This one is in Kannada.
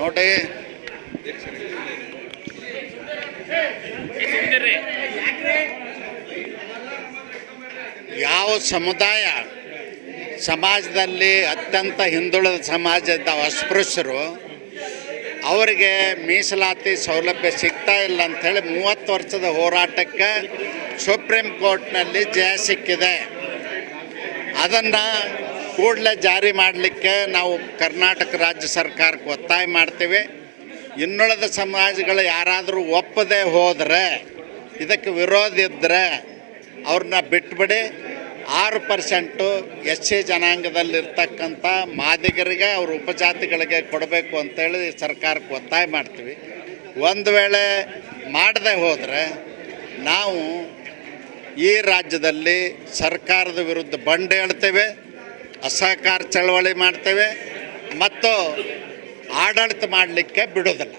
ನೋಡಿ, ಯಾವ ಸಮಾಜದಲ್ಲಿ ಅತ್ಯಂತ ಹಿಂದುಳಿದ ಸಮಾಜದ ಅಸ್ಪೃಶ್ಯರು ಅವರಿಗೆ ಮೀಸಲಾತಿ ಸೌಲಭ್ಯ ಸಿಗ್ತಾ ಇಲ್ಲ ಅಂಥೇಳಿ 30 ವರ್ಷದ ಹೋರಾಟಕ್ಕೆ ಸುಪ್ರೀಂ ಕೋರ್ಟ್ನಲ್ಲಿ ಜಯ ಸಿಕ್ಕಿದೆ. ಅದನ್ನು ಕೂಡಲೇ ಜಾರಿ ಮಾಡಲಿಕ್ಕೆ ನಾವು ಕರ್ನಾಟಕ ರಾಜ್ಯ ಸರ್ಕಾರಕ್ಕೆ ಒತ್ತಾಯ ಮಾಡ್ತೀವಿ. ಇನ್ನುಳಿದ ಸಮಾಜಗಳು ಯಾರಾದರೂ ಒಪ್ಪದೆ ಹೋದರೆ, ಇದಕ್ಕೆ ವಿರೋಧ ಇದ್ದರೆ ಅವ್ರನ್ನ ಬಿಟ್ಬಿಡಿ. 6% SC ಜನಾಂಗದಲ್ಲಿರ್ತಕ್ಕಂಥ ಮಾದಿಗರಿಗೆ ಅವ್ರ ಉಪಜಾತಿಗಳಿಗೆ ಕೊಡಬೇಕು ಅಂತೇಳಿ ಸರ್ಕಾರಕ್ಕೆ ಒತ್ತಾಯ ಮಾಡ್ತೀವಿ. ಒಂದು ವೇಳೆ ಮಾಡದೆ ಹೋದರೆ ನಾವು ಈ ರಾಜ್ಯದಲ್ಲಿ ಸರ್ಕಾರದ ವಿರುದ್ಧ ಬಂಡ್ ಹೇಳ್ತೇವೆ, ಅಸಹಕಾರ ಚಳವಳಿ ಮಾಡ್ತೇವೆ ಮತ್ತು ಆಡಳಿತ ಮಾಡಲಿಕ್ಕೆ ಬಿಡೋದಿಲ್ಲ.